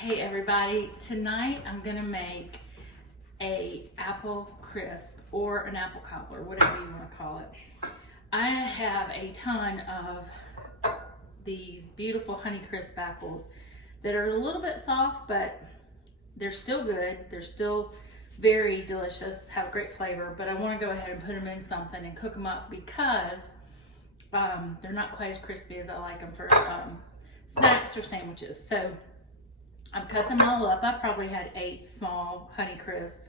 Hey everybody, tonight I'm gonna make a apple crisp or an apple cobbler, whatever you want to call it. I have a ton of these beautiful honey crisp apples that are a little bit soft, but they're still good. They're still very delicious, have great flavor, but I want to go ahead and put them in something and cook them up because they're not quite as crispy as I like them for snacks or sandwiches. So I've cut them all up. I probably had 8 small honey crisp.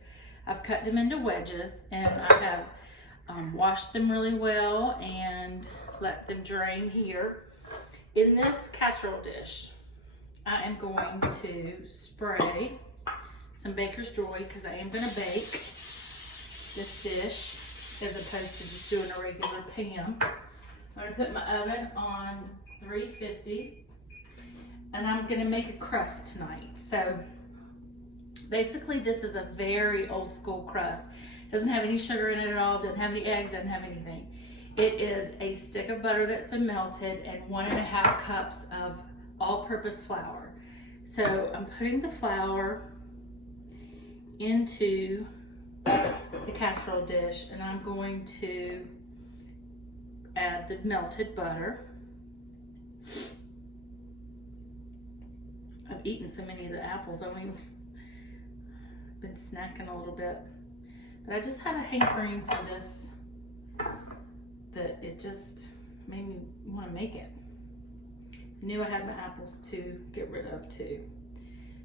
I've cut them into wedges and I have washed them really well and let them drain here. In this casserole dish, I am going to spray some Baker's Joy because I am going to bake this dish as opposed to just doing a regular pan. I'm going to put my oven on 350 and I'm going to make a crust tonight. So basically this is a very old school crust. Doesn't have any sugar in it at all, doesn't have any eggs, doesn't have anything. It is a stick of butter that's been melted and 1.5 cups of all-purpose flour. So I'm putting the flour into the casserole dish and I'm going to add the melted butter. I've eaten so many of the apples, I've been snacking a little bit. But I just had a hankering for this, that it just made me want to make it. I knew I had my apples to get rid of too.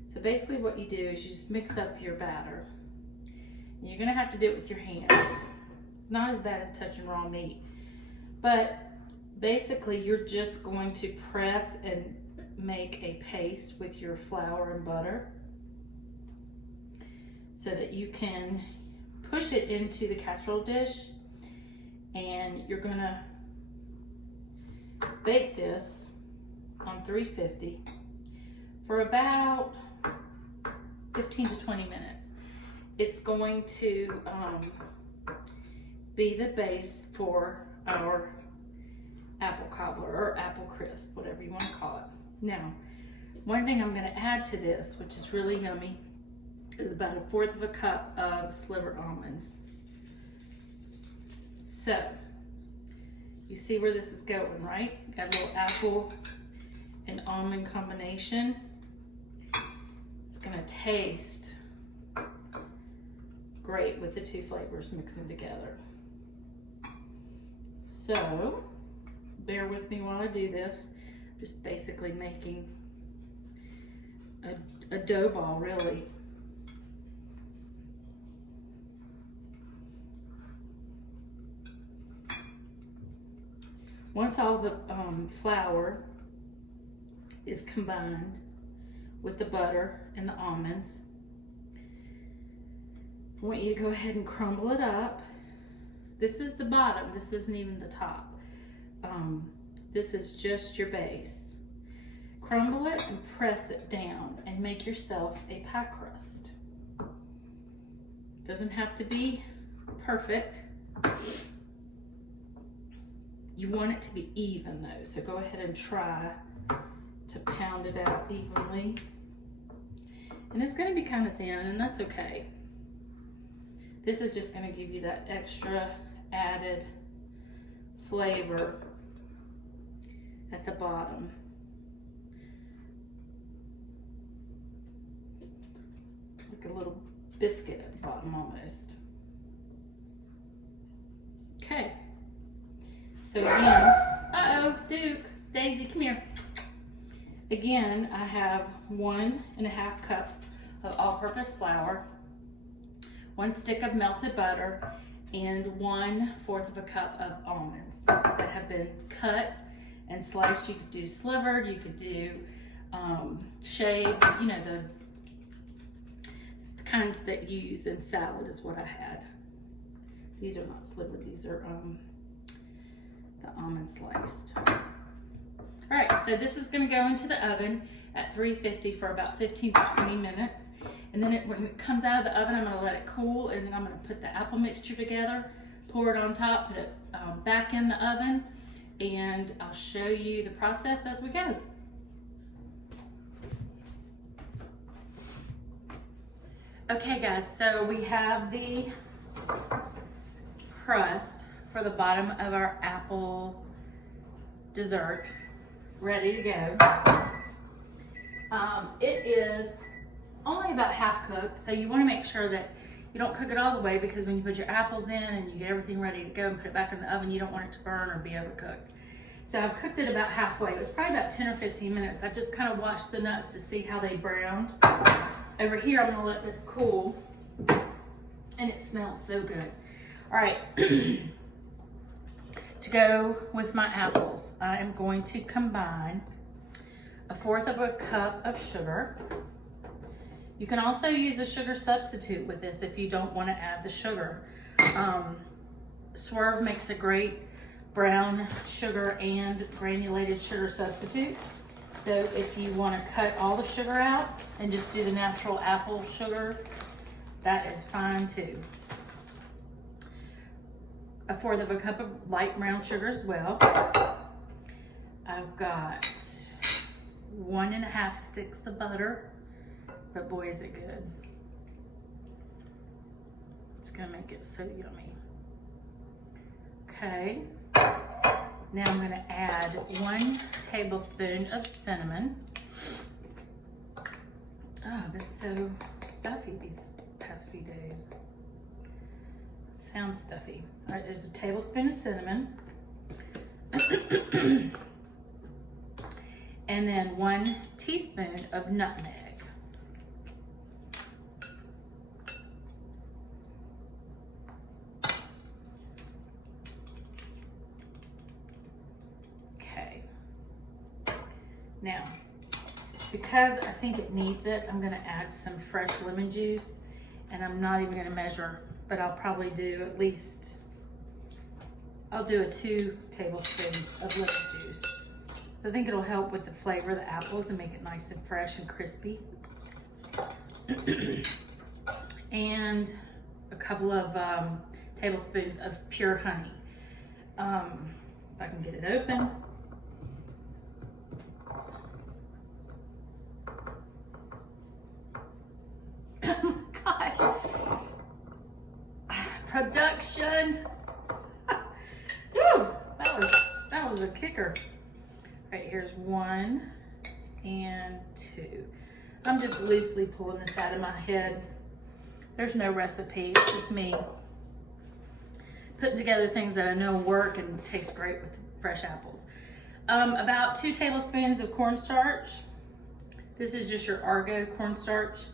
So basically what you do is you just mix up your batter. And you're going to have to do it with your hands. It's not as bad as touching raw meat. But basically you're just going to press and make a paste with your flour and butter so that you can push it into the casserole dish, and you're gonna bake this on 350 for about 15 to 20 minutes. It's going to be the base for our apple cobbler or apple crisp, whatever you want to call it. Now, one thing I'm going to add to this, which is really yummy, is about 1/4 cup of slivered almonds. So, you see where this is going, right? Got a little apple and almond combination. It's going to taste great with the two flavors mixing together. So, bear with me while I do this. Just basically making a dough ball, really. Once all the flour is combined with the butter and the almonds, I want you to go ahead and crumble it up. This is the bottom, this isn't even the top. This is just your base. Crumble it and press it down and make yourself a pie crust. Doesn't have to be perfect. You want it to be even though, so go ahead and try to pound it out evenly. And it's going to be kind of thin, and that's okay. This is just going to give you that extra added flavor at the bottom. Like a little biscuit at the bottom almost. Okay. So again, Duke, Daisy, come here. Again, I have 1.5 cups of all-purpose flour, 1 stick of melted butter, and 1/4 cup of almonds that have been cut and sliced. You could do slivered, you could do shaved, you know, the kinds that you use in salad is what I had. These are not slivered, these are the almond sliced. All right, so this is gonna go into the oven at 350 for about 15 to 20 minutes. And then when it comes out of the oven, I'm gonna let it cool, and then I'm gonna put the apple mixture together, pour it on top, put it back in the oven, and I'll show you the process as we go. Okay guys, so we have the crust for the bottom of our apple dessert ready to go. It is only about half cooked, so you want to make sure that you don't cook it all the way, because when you put your apples in and you get everything ready to go and put it back in the oven, you don't want it to burn or be overcooked. So I've cooked it about halfway. It was probably about 10 or 15 minutes. I just kind of watched the nuts to see how they browned. Over here, I'm gonna let this cool, and it smells so good. All right, to go with my apples, I am going to combine 1/4 cup of sugar. You can also use a sugar substitute with this if you don't want to add the sugar. Swerve makes a great brown sugar and granulated sugar substitute. So if you want to cut all the sugar out and just do the natural apple sugar, that is fine too. 1/4 cup of light brown sugar as well. I've got 1½ sticks of butter, but boy is it good. It's gonna make it so yummy. Okay, now I'm gonna add 1 tablespoon of cinnamon. Oh, I've been so stuffy these past few days. Sounds stuffy. All right, there's a tablespoon of cinnamon. And then 1 teaspoon of nutmeg. Okay. Now, because I think it needs it, I'm gonna add some fresh lemon juice, and I'm not even gonna measure, but I'll probably do at least, I'll do 2 tablespoons of lemon juice. So I think it'll help with the flavor of the apples and make it nice and fresh and crispy. And a couple of tablespoons of pure honey. If I can get it open. Oh my gosh. Production. Woo, that was a kicker. Right, here's 1 and 2. I'm just loosely pulling this out of my head. There's no recipe, it's just me putting together things that I know work and taste great with fresh apples. About 2 tablespoons of cornstarch. This is just your Argo cornstarch.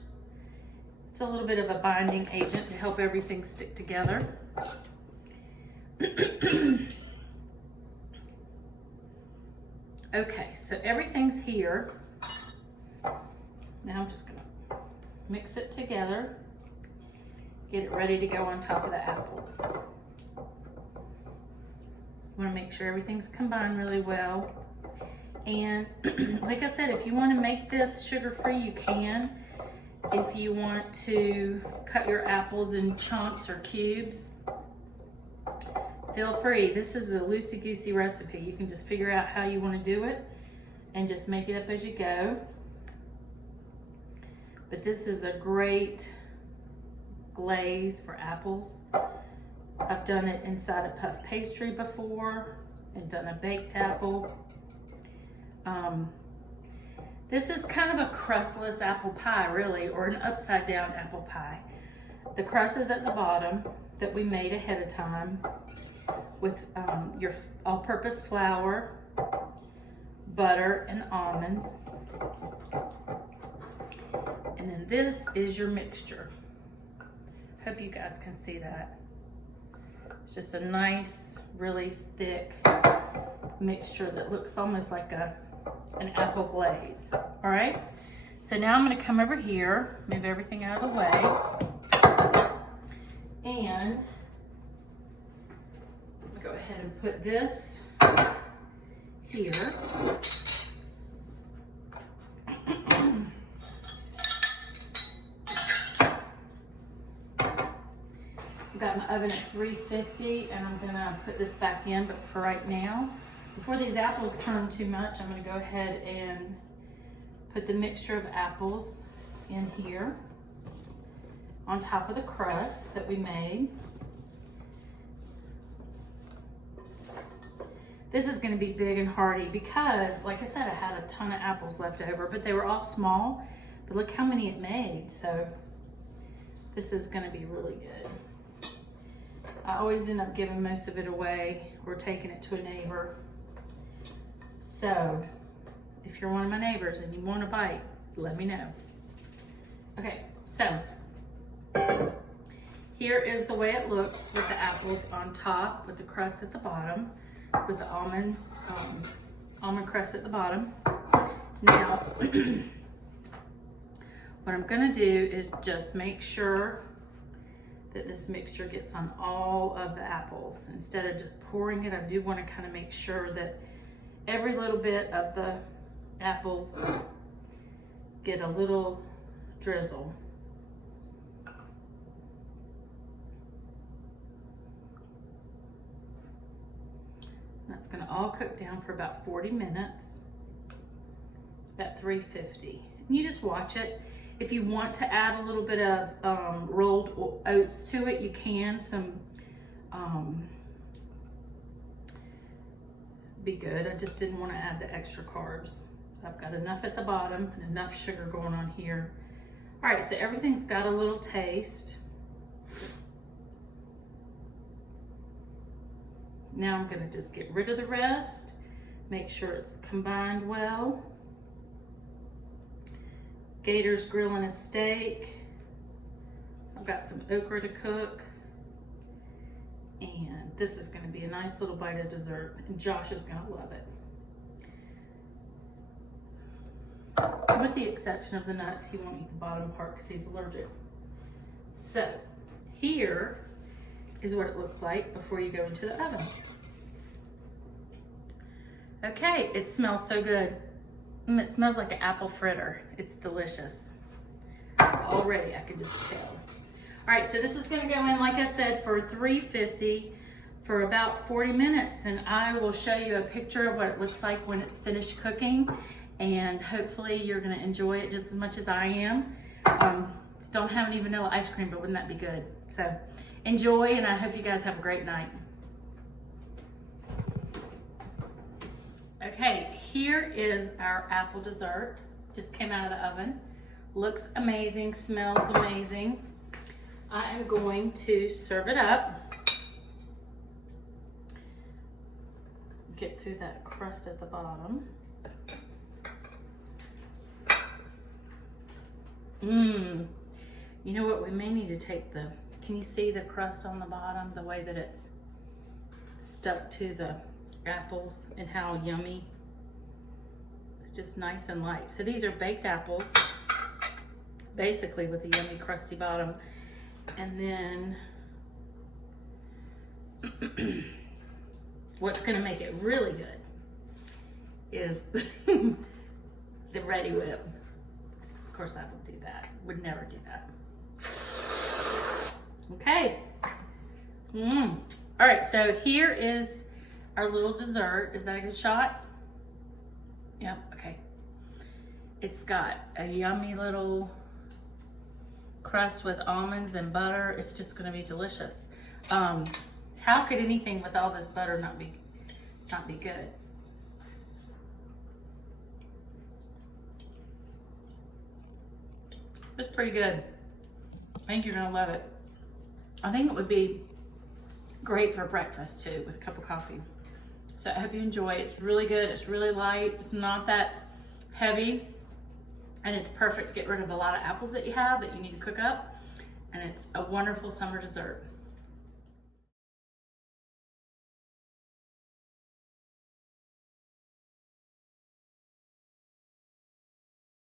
It's a little bit of a binding agent to help everything stick together. Okay, so everything's here. Now I'm just gonna mix it together, get it ready to go on top of the apples. Want to make sure everything's combined really well. And like I said, if you want to make this sugar-free, you can. If you want to cut your apples in chunks or cubes, feel free. This is a loosey-goosey recipe. You can just figure out how you want to do it and just make it up as you go. But this is a great glaze for apples. I've done it inside a puff pastry before and done a baked apple. This is kind of a crustless apple pie, really, or an upside down apple pie. The crust is at the bottom that we made ahead of time with your all-purpose flour, butter, and almonds. And then this is your mixture. Hope you guys can see that. It's just a nice, really thick mixture that looks almost like an apple glaze. All right, so now I'm gonna come over here, move everything out of the way, and go ahead and put this here. I've got my oven at 350 and I'm gonna put this back in, but for right now, before these apples turn too much, I'm gonna go ahead and put the mixture of apples in here. on top of the crust that we made. This is gonna be big and hearty because, like I said, I had a ton of apples left over, but they were all small. But look how many it made. So this is gonna be really good. I always end up giving most of it away or taking it to a neighbor. So if you're one of my neighbors and you want a bite, let me know. Okay, so here is the way it looks with the apples on top, with the crust at the bottom, with the almonds, almond crust at the bottom. Now, what I'm gonna do is just make sure that this mixture gets on all of the apples. Instead of just pouring it, I do wanna kind of make sure that every little bit of the apples get a little drizzle. That's gonna all cook down for about 40 minutes at 350. And you just watch it. If you want to add a little bit of rolled oats to it, you can. Some be good. I just didn't want to add the extra carbs. I've got enough at the bottom and enough sugar going on here. All right, so everything's got a little taste. Now I'm gonna just get rid of the rest, make sure it's combined well. Gator's grilling a steak. I've got some okra to cook. And this is gonna be a nice little bite of dessert, and Josh is gonna love it. With the exception of the nuts, he won't eat the bottom part because he's allergic. So here is what it looks like before you go into the oven. Okay, it smells so good. It smells like an apple fritter. It's delicious. Already, I can just tell. All right, so this is gonna go in, like I said, for 350 for about 40 minutes, and I will show you a picture of what it looks like when it's finished cooking, and hopefully you're gonna enjoy it just as much as I am. Don't have any vanilla ice cream, but wouldn't that be good? So enjoy, and I hope you guys have a great night. Okay, here is our apple dessert. Just came out of the oven. Looks amazing, smells amazing. I am going to serve it up. Get through that crust at the bottom. You know what, we may need to take the, can you see the crust on the bottom, the way that it's stuck to the apples and how yummy. It's just nice and light. So these are baked apples, basically with a yummy crusty bottom. And then what's gonna make it really good is the Ready Whip. Of course I would do that, would never do that. Okay. All right, so here is our little dessert. Is that a good shot? Yep, okay. It's got a yummy little crust with almonds and butter. It's just gonna be delicious. How could anything with all this butter not be good? It's pretty good. I think you're gonna love it. I think it would be great for breakfast too, with a cup of coffee. So I hope you enjoy it. It's really good, it's really light, it's not that heavy, and it's perfect to get rid of a lot of apples that you have that you need to cook up, and it's a wonderful summer dessert.